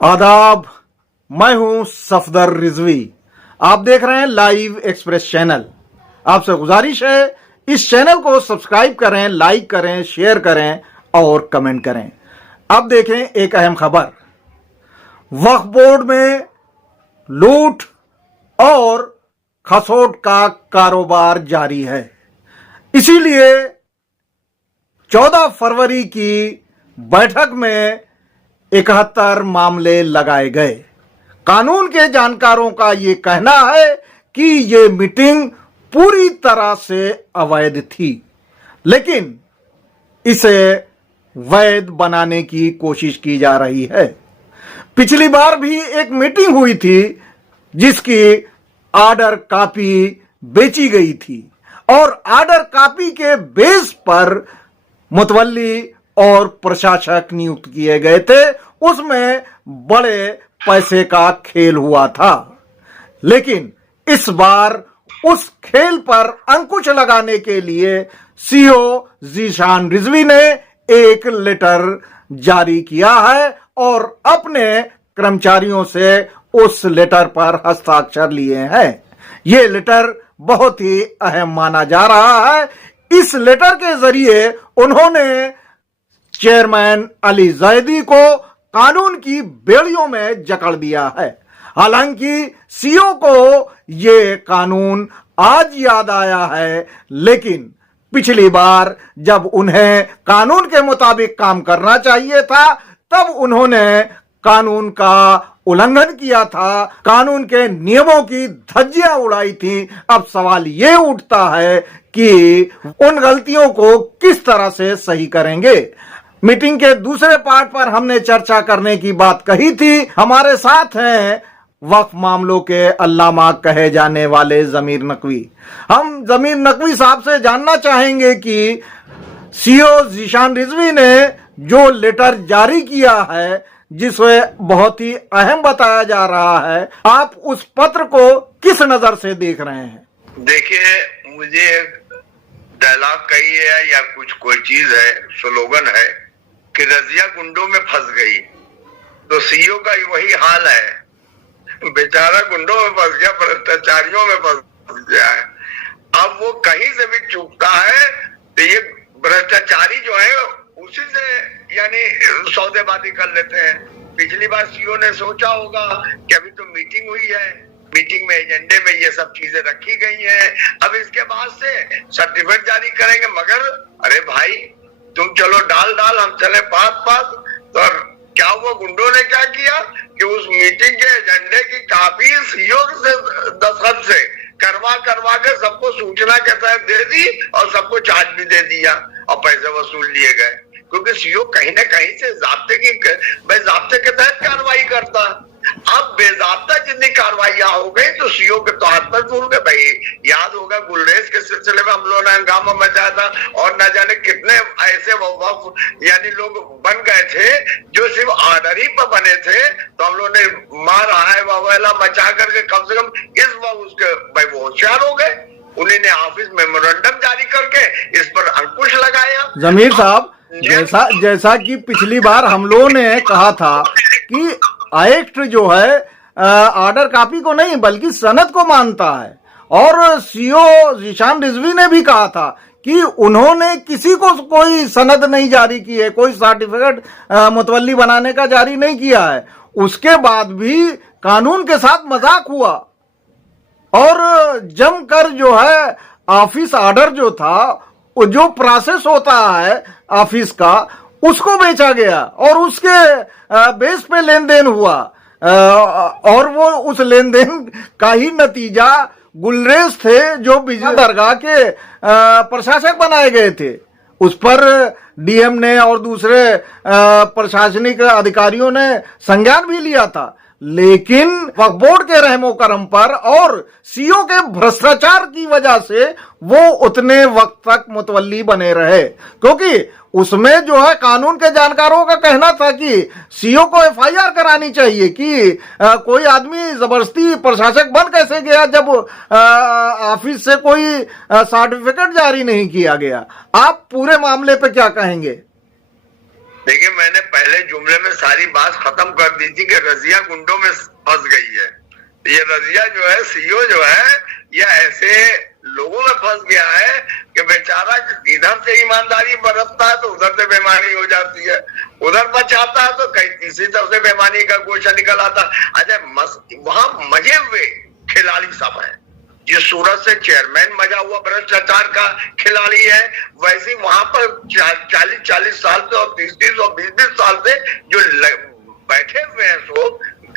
आदाब, मैं हूं सफदर रिजवी। आप देख रहे हैं लाइव एक्सप्रेस चैनल। आपसे गुजारिश है इस चैनल को सब्सक्राइब करें, लाइक करें, शेयर करें और कमेंट करें। अब देखें एक अहम खबर। वक्फ बोर्ड में लूट और खसोट का कारोबार जारी है। इसीलिए 14 फरवरी की बैठक में 71 मामले लगाए गए। कानून के जानकारों का यह कहना है कि यह मीटिंग पूरी तरह से अवैध थी, लेकिन इसे वैध बनाने की कोशिश की जा रही है। पिछली बार भी एक मीटिंग हुई थी जिसकी ऑर्डर कॉपी बेची गई थी और ऑर्डर कॉपी के बेस पर मुतवल्ली और प्रशासक नियुक्त किए गए थे। उसमें बड़े पैसे का खेल हुआ था, लेकिन इस बार उस खेल पर अंकुश लगाने के लिए सीओ जीशान रिजवी ने एक लेटर जारी किया है और अपने कर्मचारियों से उस लेटर पर हस्ताक्षर लिए हैं। यह लेटर बहुत ही अहम माना जा रहा है। इस लेटर के जरिए उन्होंने चेयरमैन अली जैदी को कानून की बेड़ियों में जकड़ दिया है। हालांकि सीओ को यह कानून आज याद आया है, लेकिन पिछली बार जब उन्हें कानून के मुताबिक काम करना चाहिए था तब उन्होंने कानून का उल्लंघन किया था, कानून के नियमों की धज्जियां उड़ाई थी। अब सवाल यह उठता है कि उन गलतियों को किस तरह से सही करेंगे। मीटिंग के दूसरे पार्ट पर हमने चर्चा करने की बात कही थी। हमारे साथ हैं वक्फ मामलों के अल्लामा कहे जाने वाले जमीर नकवी। हम जमीर नकवी साहब से जानना चाहेंगे कि सीओ जीशान रिजवी ने जो लेटर जारी किया है, जिसमें बहुत ही अहम बताया जा रहा है, आप उस पत्र को किस नजर से देख रहे हैं? देखिए, मुझे डायलॉग कही है या कुछ कोई चीज है, स्लोगन है कि रजिया गुंडों में फंस गई, तो सीईओ का वही हाल है। बेचारा गुंडों में फंस गया, भ्रष्टाचारियों में फंस गया है। अब वो कहीं से भी चूकता है तो ये भ्रष्टाचारी जो है उसी से यानी सौदेबाजी कर लेते हैं। पिछली बार सीईओ ने सोचा होगा कि अभी तो मीटिंग हुई है, मीटिंग में एजेंडे में ये सब चीजें रखी गई हैं, अब इसके बाद से सर्टिफिकेट जारी करेंगे। मगर अरे भाई, तुम चलो डाल हम चले पास। तो क्या वो गुंडों ने क्या किया कि उस मीटिंग के एजेंडे की कॉपी सीईओ से दस्तखत से करवा के सबको सूचना के तहत दे दी और सबको चार्ज भी दे दिया और पैसे वसूल लिए गए। क्योंकि सीईओ कहीं ना कहीं से जाब्ते के तहत कार्रवाई करता। अब बेजाब्ता जितनी कार्रवाइयां हो गई तो सीईओ के तो हाथ पर झूल गए। भाई याद होगा गुलरेज के सिलसिले में हम लोगों ने हंगामा मचाया था और न जाने कितने ऐसे यानी लोग बन गए थे जो सिर्फ ऑर्डर ही पर बने थे। तो हम लोगों ने मार हाय वावेला मचा करके कम से कम इस बार उसके भाई वो होशियार हो गए। उन्होंने ऑफिस मेमोरेंडम जारी करके इस पर अंकुश लगाया। जमीर साहब, जैसा कि पिछली बार हम लोगों ने कहा था कि एक्ट जो है ऑर्डर कॉपी को नहीं बल्कि सनद को मानता है, और सीओ जीशान रिजवी ने भी कहा था कि उन्होंने किसी को कोई सनद नहीं जारी की है, कोई सर्टिफिकेट मुतवल्ली बनाने का जारी नहीं किया है। उसके बाद भी कानून के साथ मजाक हुआ और जमकर जो है ऑफिस ऑर्डर जो था, जो प्रोसेस होता है ऑफिस का, उसको बेचा गया और उसके बेस पे लेन देन हुआ। और वो उस लेन देन का ही नतीजा गुलरेज थे जो बिजली दरगाह के प्रशासक बनाए गए थे। उस पर डीएम ने और दूसरे प्रशासनिक अधिकारियों ने संज्ञान भी लिया था, लेकिन वक्फ बोर्ड के रहमो करम पर और सीईओ के भ्रष्टाचार की वजह से वो उतने वक्त तक मुतवल्ली बने रहे। क्योंकि उसमें जो है कानून के जानकारों का कहना था कि सीईओ को एफआईआर करानी चाहिए कि कोई आदमी जबरदस्ती प्रशासक बन कैसे गया जब ऑफिस से कोई सर्टिफिकेट जारी नहीं किया गया। आप पूरे मामले पे क्या कहेंगे? देखिए, मैंने पहले जुमले में सारी बात खत्म कर दी थी कि रजिया गुंडों में फंस गई है। ये रजिया जो है, सीईओ जो है, ये ऐसे लोगों में फंस गया है कि बेचारा इधर से ईमानदारी बरतता है तो उधर से बेईमानी हो जाती है, उधर बचाता है तो कहीं तीसरी तरफ से बेईमानी का गोशा निकल आता है। अच्छा, वहां मजे हुए खिलाड़ी सब है। जिस सूरत से चेयरमैन मजा हुआ भ्रष्टाचार का खिलाड़ी है, वैसे वहां पर 40-40 साल से और 30-30 और 20-20 साल से जो बैठे हुए हैं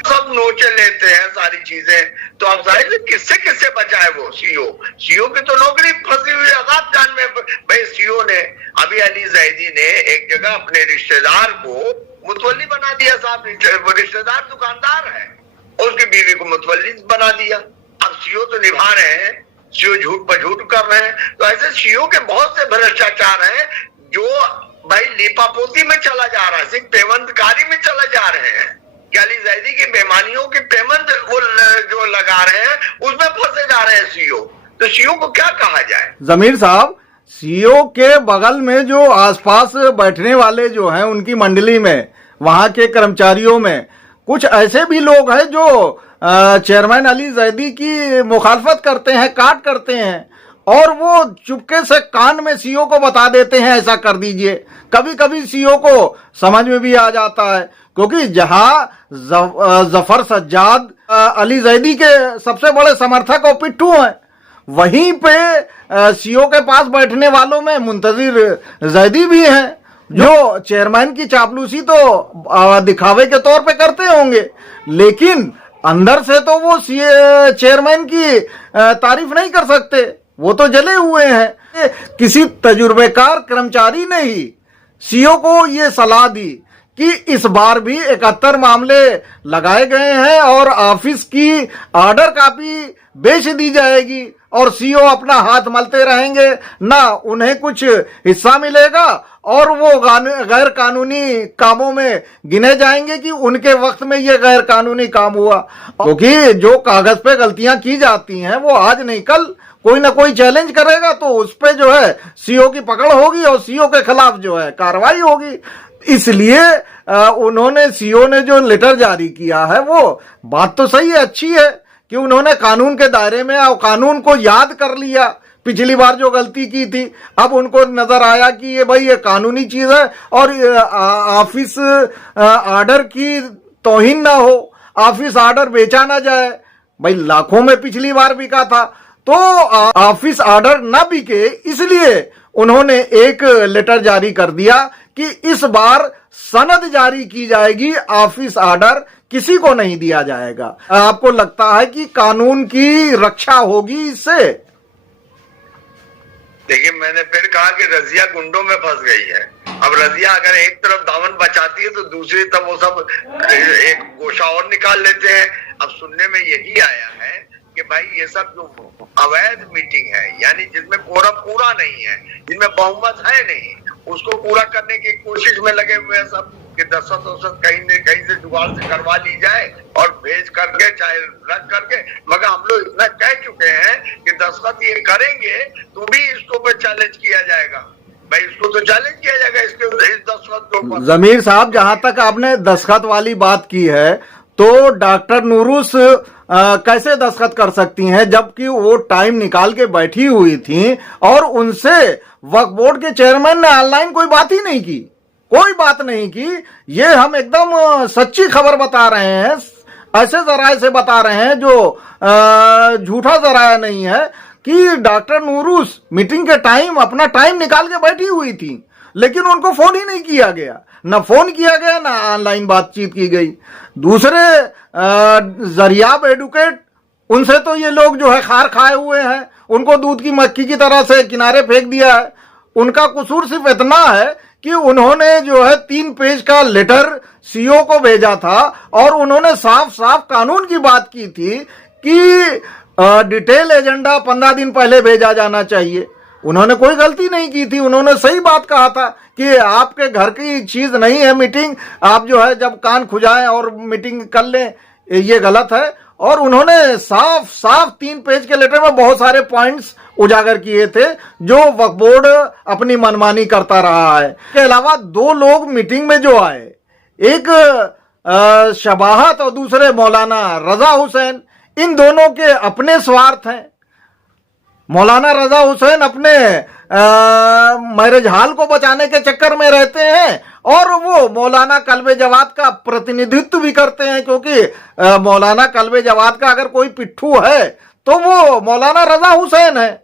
सब नोचे लेते हैं सारी चीजें। तो आप जाहिर किससे किससे बचाए वो सीईओ की तो नौकरी फंसी हुई है आगाज जान में। भाई सीईओ ने अभी अली जैदी ने एक जगह अपने रिश्तेदार को मुतवल्ली बना दिया। साहब रिश्तेदार दुकानदार है, उसकी बीवी को मुतवल्ली बना दिया। अब सीईओ तो निभा रहे हैं, सीईओ झूठ पर झूठ कर रहे हैं। तो ऐसे सीईओ के बहुत से भ्रष्टाचार हैं जो भाई लीपापोती में चला जा रहा है, सिर्फ पेमेंटकारी में चला जा रहे हैं। अली जैदी की बेईमानियों की पेमेंट वो जो लगा रहे हैं उसमें फंसे जा रहे हैं सीईओ। तो सीईओ को क्या कहा जाए? जमीर साहब, सीईओ के बगल में जो आसपास बैठने वाले जो हैं उनकी मंडली में, वहां के कर्मचारियों में कुछ ऐसे भी लोग हैं जो चेयरमैन अली जैदी की मुखालफत करते हैं, काट करते हैं, और वो चुपके से कान में सीईओ को बता देते हैं ऐसा कर दीजिए। कभी कभी सीईओ को समझ में भी आ जाता है, क्योंकि जहां जफर सज्जाद अली जैदी के सबसे बड़े समर्थक और पिट्ठू हैं, वहीं पे सीईओ के पास बैठने वालों में मुंतजिर जैदी भी हैं, जो चेयरमैन की चापलूसी तो दिखावे के तौर पे करते होंगे, लेकिन अंदर से तो वो चेयरमैन की तारीफ नहीं कर सकते, वो तो जले हुए हैं। किसी तजुर्बेकार कर्मचारी ने ही सीईओ को ये सलाह दी कि इस बार भी 71 मामले लगाए गए हैं और ऑफिस की ऑर्डर कापी बेच दी जाएगी और सीईओ अपना हाथ मलते रहेंगे, ना उन्हें कुछ हिस्सा मिलेगा और वो गैर कानूनी कामों में गिने जाएंगे कि उनके वक्त में ये गैर कानूनी काम हुआ। क्योंकि जो कागज पे गलतियां की जाती हैं वो आज नहीं कल कोई ना कोई चैलेंज करेगा, तो उस पे जो है सीईओ की पकड़ होगी और सीईओ के खिलाफ जो है कार्रवाई होगी। इसलिए उन्होंने सीईओ ने जो लेटर जारी किया है, वो बात तो सही है, अच्छी है कि उन्होंने कानून के दायरे में और कानून को याद कर लिया। पिछली बार जो गलती की थी, अब उनको नजर आया कि ये भाई ये कानूनी चीज है और ऑफिस ऑर्डर की तौहीन ना हो, ऑफिस ऑर्डर बेचा ना जाए। भाई लाखों में पिछली बार बिका था, तो ऑफिस ऑर्डर ना बिके, इसलिए उन्होंने एक लेटर जारी कर दिया कि इस बार सनद जारी की जाएगी, ऑफिस ऑर्डर किसी को नहीं दिया जाएगा। आपको लगता है कि कानून की रक्षा होगी इससे? देखिए, मैंने फिर कहा कि रजिया गुंडों में फंस गई है। अब रजिया अगर एक तरफ दामन बचाती है तो दूसरी तरफ वो सब एक गोशा और निकाल लेते हैं। अब सुनने में यही आया है कि भाई ये सब जो अवैध मीटिंग है, यानी जिसमें कोरम पूरा नहीं है, जिनमें बहुमत है नहीं, उसको पूरा करने की कोशिश में लगे हुए हैं सब कि दस्तखत कहीं से जुगाड़ से करवा ली जाए और भेज करके चाहे रख करके। मगर हम लोग इतना कह चुके हैं कि दस्तखत ये करेंगे तो भी इसको पर चैलेंज किया जाएगा। भाई इसको तो चैलेंज किया जाएगा इसके इस दस्तखत के ऊपर। जमीर साहब, जहां तक आपने दस्तखत वाली बात की है, तो डॉक्टर नूरुस कैसे दस्तखत कर सकती हैं, जबकि वो टाइम निकाल के बैठी हुई थी और उनसे वक्फ बोर्ड के चेयरमैन ने ऑनलाइन कोई बात ही नहीं की, कोई बात नहीं की। ये हम एकदम सच्ची खबर बता रहे हैं, ऐसे जराये से बता रहे हैं जो झूठा जराया नहीं है, कि डॉक्टर नूरुस मीटिंग के टाइम अपना टाइम निकाल के बैठी हुई थी, लेकिन उनको फोन ही नहीं किया गया, ना फोन किया गया ना ऑनलाइन बातचीत की गई। दूसरे जरियाब एडवोकेट, उनसे तो ये लोग जो है खार खाए हुए हैं, उनको दूध की मक्खी की तरह से किनारे फेंक दिया है। उनका कसूर सिर्फ इतना है कि उन्होंने जो है 3 पेज का लेटर सीईओ को भेजा था और उन्होंने साफ साफ कानून की बात की थी कि डिटेल एजेंडा 15 दिन पहले भेजा जाना चाहिए। उन्होंने कोई गलती नहीं की थी, उन्होंने सही बात कहा था कि आपके घर की चीज नहीं है मीटिंग, आप जो है जब कान खुजाएं और मीटिंग कर लें, ये गलत है। और उन्होंने साफ साफ 3 पेज के लेटर में बहुत सारे पॉइंट्स उजागर किए थे जो वक्फ बोर्ड अपनी मनमानी करता रहा है। इसके अलावा 2 लोग मीटिंग में जो आए, एक शबाहत और दूसरे मौलाना रजा हुसैन, इन दोनों के अपने स्वार्थ हैं। मौलाना रजा हुसैन अपने मैरिज हॉल को बचाने के चक्कर में रहते हैं और वो मौलाना कल्बे जवाद का प्रतिनिधित्व भी करते हैं, क्योंकि मौलाना कल्बे जवाद का अगर कोई पिट्ठू है तो वो मौलाना रजा हुसैन है।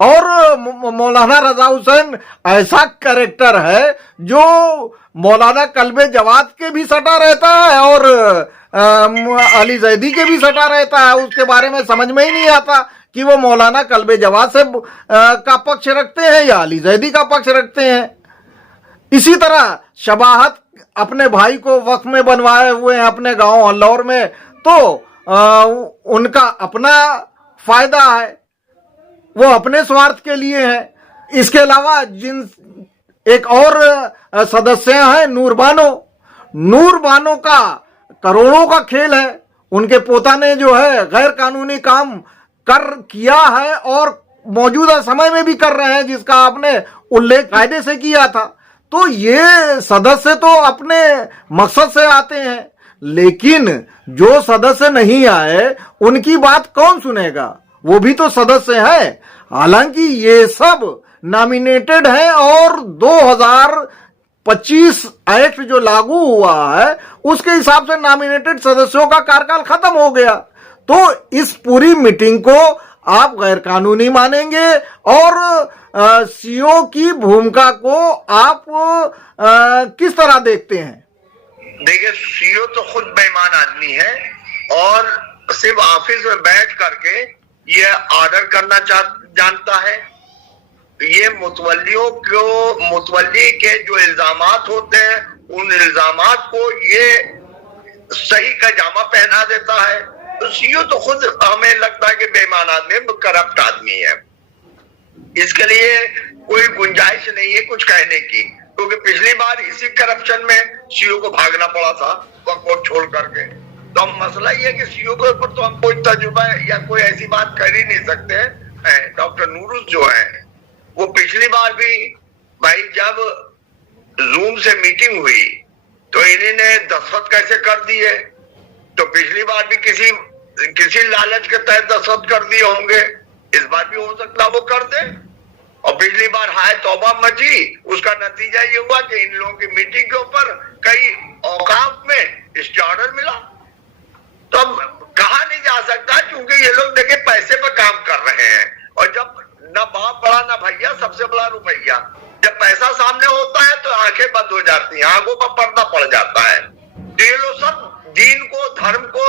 और मौलाना रजा हुसैन ऐसा कैरेक्टर है जो मौलाना कल्बे जवाद के भी सटा रहता है और अली जैदी के भी सटा रहता है। उसके बारे में समझ में ही नहीं आता कि वो मौलाना कल्बे जवाद से का पक्ष रखते हैं या अली जैदी का पक्ष रखते हैं। इसी तरह शबाहत अपने भाई को वक्फ में बनवाए हुए हैं अपने गांव अल्लौर में, तो उनका अपना फायदा है, वो अपने स्वार्थ के लिए है। इसके अलावा जिन एक और सदस्य हैं नूर बानो का करोड़ों का खेल है। उनके पोता ने जो है गैर कानूनी काम किया है और मौजूदा समय में भी कर रहे हैं, जिसका आपने उल्लेख कायदे से किया था। तो ये सदस्य तो अपने मकसद से आते हैं, लेकिन जो सदस्य नहीं आए उनकी बात कौन सुनेगा? वो भी तो सदस्य है। हालांकि ये सब नॉमिनेटेड है और 2025 एक्ट जो लागू हुआ है उसके हिसाब से नॉमिनेटेड सदस्यों का कार्यकाल खत्म हो गया। तो इस पूरी मीटिंग को आप गैर कानूनी मानेंगे और सीओ की भूमिका को आप किस तरह देखते हैं? देखिए, सीओ तो खुद बेईमान आदमी है और सिर्फ ऑफिस में बैठ करके ये ऑर्डर करना जानता है। ये मुतवल्ली के जो इल्जामात होते हैं उन इल्जामात को ये सही का जामा पहना देता है। तो सीओ तो खुद हमें लगता है कि बेईमान आदमी, करप्ट आदमी है। इसके लिए कोई गुंजाइश नहीं है कुछ कहने की, क्योंकि पिछली बार इसी करप्शन में सीओ को भागना पड़ा था वक्फ बोर्ड छोड़ करके। तो हम मसला ये है कि सीओ के ऊपर तो हम कोई तजुर्बा या कोई ऐसी बात कर ही नहीं सकते हैं। डॉक्टर नूरुस जो है वो पिछली बार भी भाई जब जूम से मीटिंग हुई तो इन्होंने दस्तखत कैसे कर दिए, तो पिछली बार भी किसी लालच के तहत दस्तखत कर दिए होंगे, इस बार भी हो सकता वो कर दे। और पिछली बार हाय तौबा मची, उसका नतीजा ये हुआ कि इन लोगों की मीटिंग के ऊपर कई औकाफ में स्टे ऑर्डर मिला। तो अब कहा नहीं जा सकता, क्योंकि ये लोग देखे पैसे पर काम कर रहे हैं और जब ना बाप बड़ा ना भैया, सबसे बड़ा रुपया, जब पैसा सामने होता है तो आंखें बंद हो जाती हैं, आंखों पर पर्दा पड़ जाता है। तो ये लोग सब दीन को, धर्म को,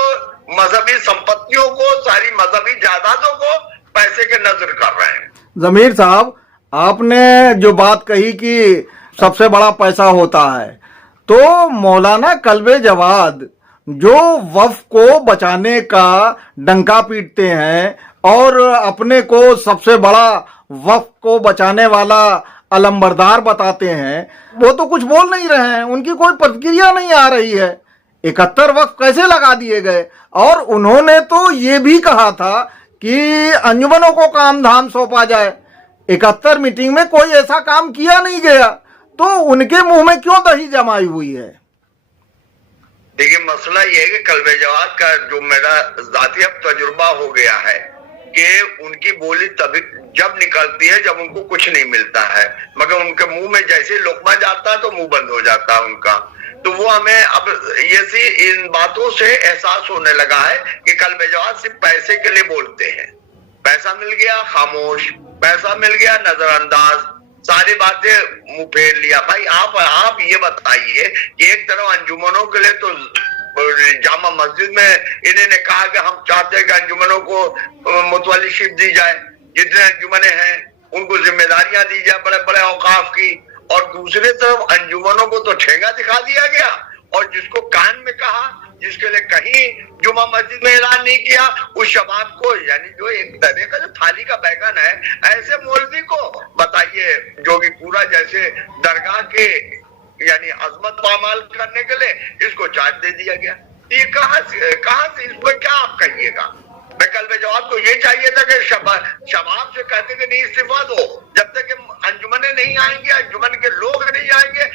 मजहबी संपत्तियों को, सारी मजहबी जायदादों को पैसे के नजर कर रहे हैं। जमीर साहब, आपने जो बात कही कि सबसे बड़ा पैसा होता है, तो मौलाना कल्बे जवाद जो वक्फ को बचाने का डंका पीटते हैं और अपने को सबसे बड़ा वक्फ को बचाने वाला अलंबरदार बताते हैं, वो तो कुछ बोल नहीं रहे हैं, उनकी कोई प्रतिक्रिया नहीं आ रही है। 71 वक्फ कैसे लगा दिए गए? और उन्होंने तो ये भी कहा था कि अंजुमनों को काम धाम सौंपा जाए। 71 मीटिंग में कोई ऐसा काम किया नहीं गया, तो उनके मुंह में क्यों दही जमाई हुई है? देखिए, मसला ये है कि कल्बे जवाद का जो मेरा जाती अब तजुर्बा हो गया है कि उनकी बोली तभी जब निकलती है जब उनको कुछ नहीं मिलता है, मगर उनके मुंह में जैसे लोकमा जाता है तो मुंह बंद हो जाता है उनका। तो वो हमें अब ये इन बातों से एहसास होने लगा है कि कल्बे जवाद सिर्फ पैसे के लिए बोलते हैं। पैसा मिल गया खामोश, पैसा मिल गया नजरअंदाज, सारी बातें मुंह फेर लिया। भाई आप ये बताइए कि एक तरफ अंजुमनों के लिए तो जामा मस्जिद में इन्होंने कहा कि हम चाहते हैं कि अंजुमनों को मुतवल्लीशिप दी जाए, जितने अंजुमने हैं उनको जिम्मेदारियां दी जाए बड़े बड़े औकाफ की, और दूसरे तरफ अंजुमनों को तो ठेंगा दिखा दिया गया और जिसको कान में कहा, जिसके लिए कहीं जुमा मस्जिद में ऐलान नहीं किया, उस शबाब को, यानी जो एक तरह का जो थाली का बैगन है, ऐसे मौलवी को बताइए जोगीपुरा जैसे दरगाह के यानी अजमत पामाल करने के लिए इसको चार्ज दे दिया गया। ये कहाँ से इसमें क्या आप कहिएगा? मैं कल में जवाब को ये चाहिए था कि शबाब से कहते कि नहीं इस्तीफा दो, जब तक कि अंजुमने नहीं आएंगे, अंजुमन के लोग नहीं आएंगे,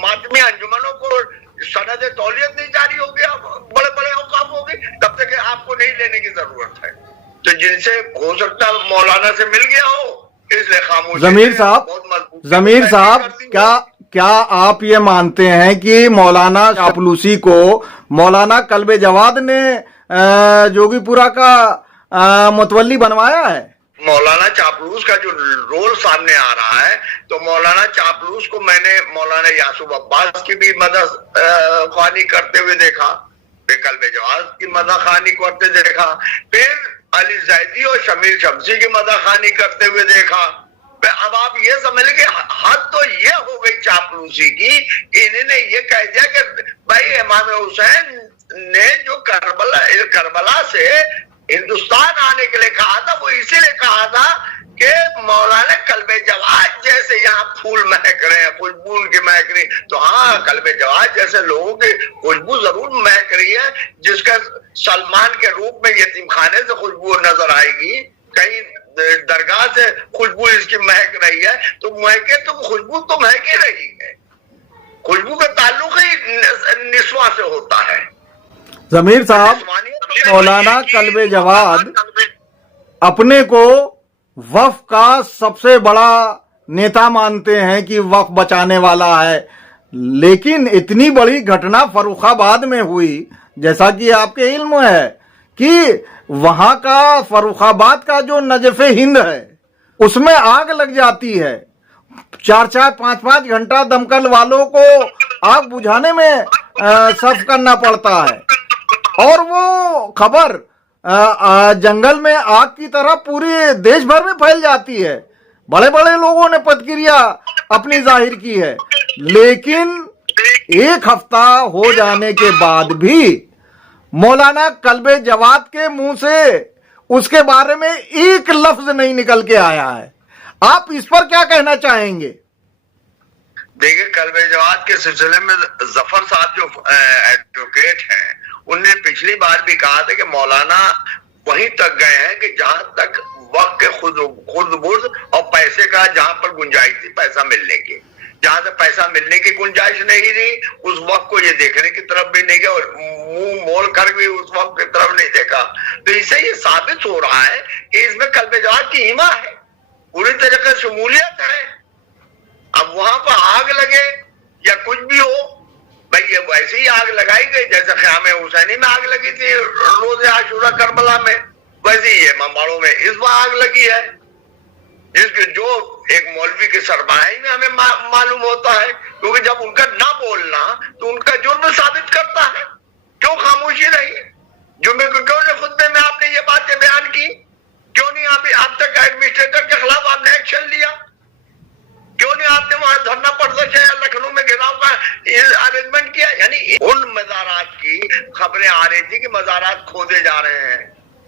मातमी अंजुमनों को सनद तौलियत नहीं जारी होगी, बड़े बड़े औकाफ होगी, तब तक आपको नहीं लेने की जरूरत है। तो जिनसे हो सकता मौलाना से मिल गया हो, इसलिए खामोश। जमीर साहब क्या आप ये मानते हैं कि मौलाना चापलूसी को मौलाना कल्बे जवाद ने जोगीपुरा का मुतवल्ली बनवाया है? मौलाना चापलूस का जो रोल सामने आ रहा है, तो मौलाना चापलूस को मैंने मौलाना यासूब अब्बास की भी मदद खानी करते हुए देखा, कल्बे जवाद की मदद खानी करते देखा, फिर अली जैदी और शमीर शमसी की मदद खानी करते हुए देखा। अब आप ये समझ लेंगे हद तो ये हो गई चापलूसी की, इन्होंने ये कह दिया कि भाई इमाम हुसैन ने जो करबला से हिंदुस्तान आने के लिए कहा था, वो इसीलिए कहा था कि मौलाना कल्बे जवाद जैसे यहाँ फूल महक रहे हैं, खुशबू उनकी महक रही, तो हाँ कल्बे जवाद जैसे लोगों की खुशबू जरूर महक रही है, जिसका सलमान के रूप में यतीम खाने से खुशबू नजर आएगी, कहीं दरगाह से खुशबू इसकी महक रही है, तो महके तो खुशबू तो महक ही रही है। खुशबू का ताल्लुक ही निस्वा से होता है। जमीर साहब, मौलाना कल्बे जवाद अपने को वक्फ का सबसे बड़ा नेता मानते हैं कि वक्फ बचाने वाला है, लेकिन इतनी बड़ी घटना फर्रुखाबाद में हुई, जैसा कि आपके इल्म है कि वहां का फर्रुखाबाद का जो नजफ़े हिंद है उसमें आग लग जाती है, 4-4, 5-5 घंटा दमकल वालों को आग बुझाने में सर्फ करना पड़ता है, और वो खबर जंगल में आग की तरह पूरे देश भर में फैल जाती है। बड़े बड़े लोगों ने प्रतिक्रिया अपनी जाहिर की है, लेकिन एक हफ्ता हो जाने के बाद भी मौलाना कल्बे जवाद के मुंह से उसके बारे में एक लफ्ज नहीं निकल के आया है। आप इस पर क्या कहना चाहेंगे? देखिए, कल्बे जवाद के सिलसिले में जफर साहब जो एडवोकेट हैं, उनने पिछली बार भी कहा था कि मौलाना वहीं तक गए हैं कि जहां तक वक्त के खुद और पैसे का जहां पर गुंजाइश थी पैसा मिलने की, जहां से पैसा मिलने की गुंजाइश नहीं रही, उस वक्त को ये देखने की तरफ भी नहीं गया और मुंह मोड़ कर भी उस वक्त की तरफ नहीं देखा। तो इससे ये साबित हो रहा है कि इसमें कल्बे जवाद की हिम्मत है, पूरी तरीके से शमूलियत है। अब वहां पर आग लगे या कुछ भी हो, भाई ये वैसे ही आग लगाई गई जैसे ख़याम हुसैनी में आग लगी थी रोज़े आशूरा करबला में, वैसे ही इमामबाड़ों में इस बार आग लगी है, जिसके जो एक मौलवी के सरमाही में हमें मालूम होता है, क्योंकि जब उनका ना बोलना तो उनका जुर्म साबित करता है। क्यों खामोशी रही? जुम्मे को क्यों नहीं खुतबे में आपने ये बातें बयान की? क्यों नहीं आप तक एडमिनिस्ट्रेटर के खिलाफ आपने एक्शन लिया? क्यों नहीं आपने वहां धरना प्रदर्शन या लखनऊ में घेराव का अरेंजमेंट किया? यानी उन मज़ारात की खबरें आ रही थी कि मज़ारात खोदे जा रहे हैं,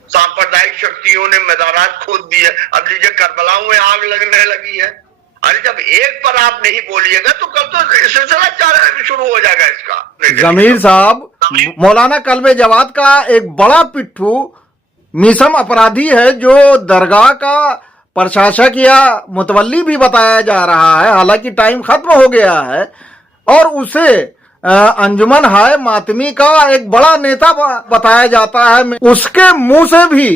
सांप्रदायिक शक्तियों ने मज़ारात खोद दिए, अब लीजिए करबलाओं में आग लगने लगी है। अरे जब एक पर आप नहीं बोलिएगा तो कल तो सिलसिला शुरू हो जाएगा इसका। जमीर साहब, मौलाना कल्बे जवाद का एक बड़ा पिट्ठू मिसम अपराधी है जो दरगाह का प्रशासक या मुतवल्ली भी बताया जा रहा है, हालांकि टाइम खत्म हो गया है, और उसे अंजुमन हाय मातमी का एक बड़ा नेता बताया जाता है। उसके मुंह से भी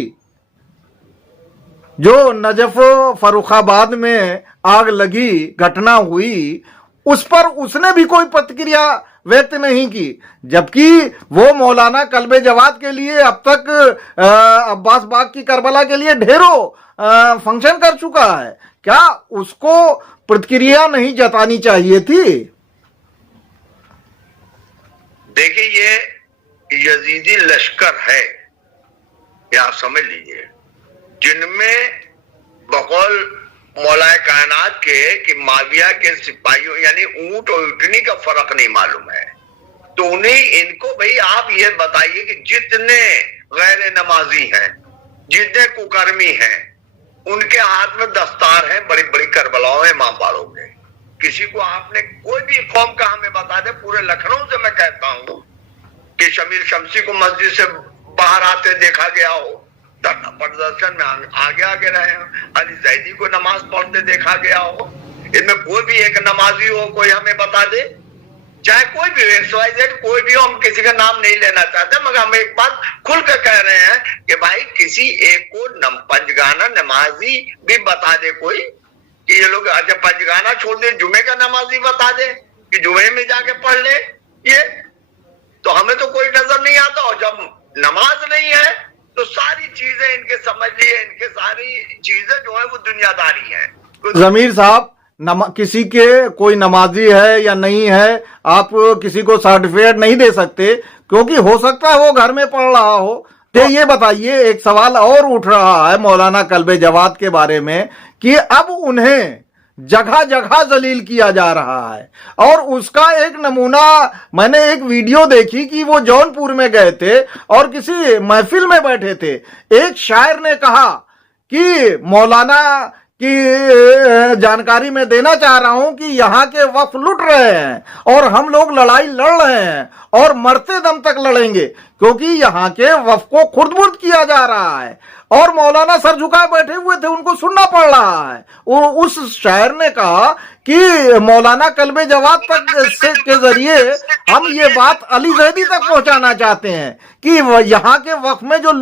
जो नजफ फर्रुखाबाद में आग लगी घटना हुई, उस पर उसने भी कोई प्रतिक्रिया व्यक्त नहीं की, जबकि वो मौलाना कल्बे जवाद के लिए अब तक अब्बास बाग की करबला के लिए ढेरों फंक्शन कर चुका है। क्या उसको प्रतिक्रिया नहीं जतानी चाहिए थी? देखिए, ये यजीदी लश्कर है, ये आप समझ लीजिए, जिनमें बकौल मौलाए कायनात के कि माविया के सिपाहियों यानी ऊंट और उटनी का फर्क नहीं मालूम है, तो उन्हें इनको भाई आप ये बताइए कि जितने गैर नमाजी हैं, जितने कुकर्मी हैं, उनके हाथ में दस्तार है बड़ी बड़ी करबलाओं में मामबाड़ों के। किसी को आपने कोई भी कौम का हमें बता दे, पूरे लखनऊ से मैं कहता हूं कि शमीर शमसी को मस्जिद से बाहर आते देखा गया हो, धरना प्रदर्शन में आगे आगे रहे हो, अली जैदी को नमाज पढ़ते देखा गया हो। इनमें कोई भी एक नमाजी हो, कोई हमें बता दे, चाहे कोई भी XYZ कोई भी हो, हम किसी का नाम नहीं लेना चाहते, मगर हम एक बात खुल कर कह रहे हैं कि भाई किसी एक को पंजगाना नमाजी भी बता दे कोई, कि ये लोग जब पंजगाना छोड़ दे जुमे का नमाजी बता दे कि जुमे में जाके पढ़ ले। ये तो हमें तो कोई नजर नहीं आता, और जब नमाज नहीं है तो सारी चीजें इनके समझ लिए, इनके सारी चीजें जो है वो दुनियादारी है। जमीर साहब, किसी के कोई नमाजी है या नहीं है, आप किसी को सर्टिफिकेट नहीं दे सकते, क्योंकि हो सकता है वो घर में पढ़ रहा हो। तो ये बताइए, एक सवाल और उठ रहा है मौलाना कल्बे जवाद के बारे में कि अब उन्हें जगह जगह जलील किया जा रहा है, और उसका एक नमूना मैंने एक वीडियो देखी कि वो जौनपुर में गए थे और किसी महफिल में बैठे थे। एक शायर ने कहा कि मौलाना की जानकारी मैं देना चाह रहा हूं कि यहाँ के वक्फ लुट रहे हैं और हम लोग लड़ाई लड़ रहे हैं और मरते दम तक लड़ेंगे, क्योंकि यहाँ के वक्फ को खुर्द-बुर्द किया जा रहा है। और मौलाना सर झुकाए बैठे हुए थे, उनको सुनना पड़ रहा है। उस शायर ने कहा कि मौलाना कल्बे जवाद तक के जरिए हम ये बात अली जैदी तक पहुंचाना चाहते हैं कि यहाँ के वक्फ में जो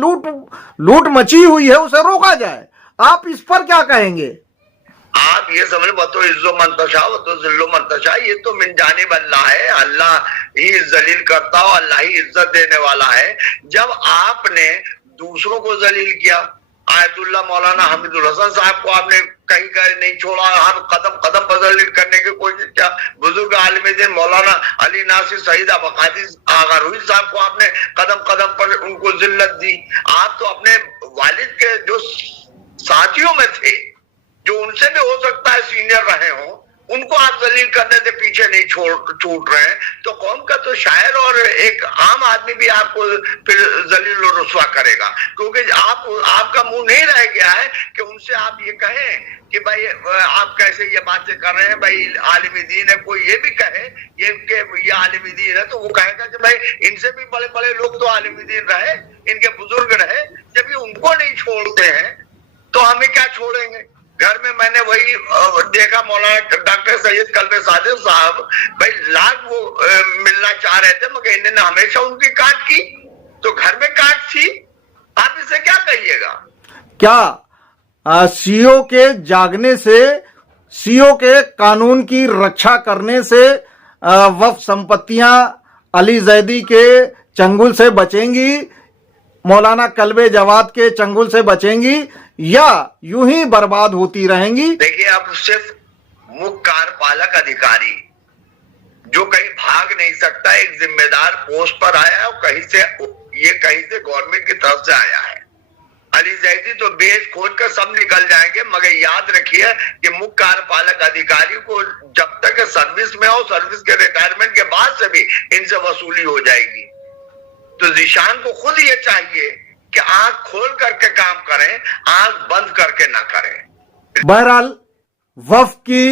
लूट मची हुई है उसे रोका जाए। आप इस पर क्या कहेंगे? आप ये समझ लो, तो इज्जो मंतशा वो तो जिल्लो मंतशा, ये तो मिन जानिब अल्लाह है, अल्लाह ही जलील करता हो, अल्लाह ही इज्जत देने वाला है। जब आपने दूसरों को जलील किया, आयतुल्लाह मौलाना हमीदुल हसन साहब को आपने कहीं कहीं नहीं छोड़ा, हर कदम कदम पर जलील करने की कोशिश किया। बुजुर्ग आलिम दिन मौलाना अली नासिर सईद अबकादी आगरहुई साहब को आपने कदम कदम पर उनको जिल्लत दी। आप तो अपने वालिद के जो साथियों में थे, जो उनसे भी हो सकता है सीनियर रहे हो, उनको आप जलील करने से पीछे नहीं छूट रहे हैं, तो कौम का तो शायर और एक आम आदमी भी आपको फिर जलील और रुस्वा करेगा, क्योंकि आपका मुंह नहीं रह गया है कि उनसे आप ये कहें कि भाई आप कैसे ये बातें कर रहे हैं, भाई आलिम दीन है। कोई ये भी कहे ये आलिम दीन है, तो वो कहेगा कि भाई इनसे भी बड़े बड़े लोग तो आलिम दीन रहे, इनके बुजुर्ग रहे। जब ये उनको नहीं छोड़ते हैं तो हमें क्या छोड़ेंगे? घर में मैंने वही देखा, मौलाना डॉक्टर सैयद कल्बे सादिक साहब भाई लाख वो मिलना चाह रहे थे, मगर इन्होंने हमेशा उनकी काट की, तो घर में काट थी। आप इसे क्या कहिएगा? क्या सीओ के जागने से, सीओ के कानून की रक्षा करने से वक्फ संपत्तियां अली जैदी के चंगुल से बचेंगी, मौलाना कल्बे जवाद के चंगुल से बचेंगी, या यूं ही बर्बाद होती रहेंगी? देखिए, अब सिर्फ मुख्य कार्यपालक अधिकारी जो कहीं भाग नहीं सकता, एक जिम्मेदार पोस्ट पर आया है और कहीं से गवर्नमेंट की तरफ से आया है। अली जैदी तो बेच खोज कर सब निकल जाएंगे, मगर याद रखिए कि मुख्य कार्यपालक अधिकारी को जब तक सर्विस में हो, सर्विस के रिटायरमेंट के बाद से भी इनसे वसूली हो जाएगी। तो जीशान को खुद ये चाहिए कि आंख खोल करके काम करें, आंख बंद करके ना करें। बहरहाल वक्फ की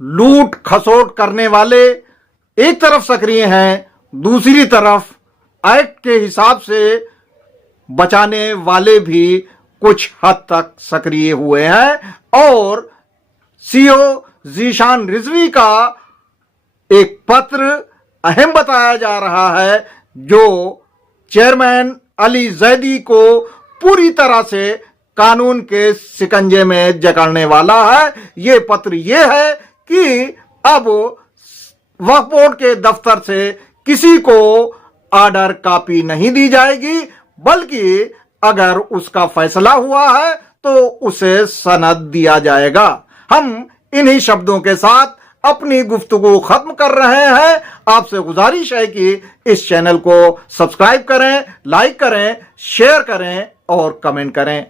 लूट खसोट करने वाले एक तरफ सक्रिय हैं, दूसरी तरफ एक्ट के हिसाब से बचाने वाले भी कुछ हद तक सक्रिय हुए हैं। और सीओ जीशान रिजवी का एक पत्र अहम बताया जा रहा है, जो चेयरमैन अली जैदी को पूरी तरह से कानून के शिकंजे में जकड़ने वाला है। यह पत्र यह है कि अब वक्फ बोर्ड के दफ्तर से किसी को ऑर्डर कॉपी नहीं दी जाएगी, बल्कि अगर उसका फैसला हुआ है तो उसे सनद दिया जाएगा। हम इन्हीं शब्दों के साथ अपनी गुफ्तगू खत्म कर रहे हैं। आपसे गुजारिश है कि इस चैनल को सब्सक्राइब करें, लाइक करें, शेयर करें और कमेंट करें।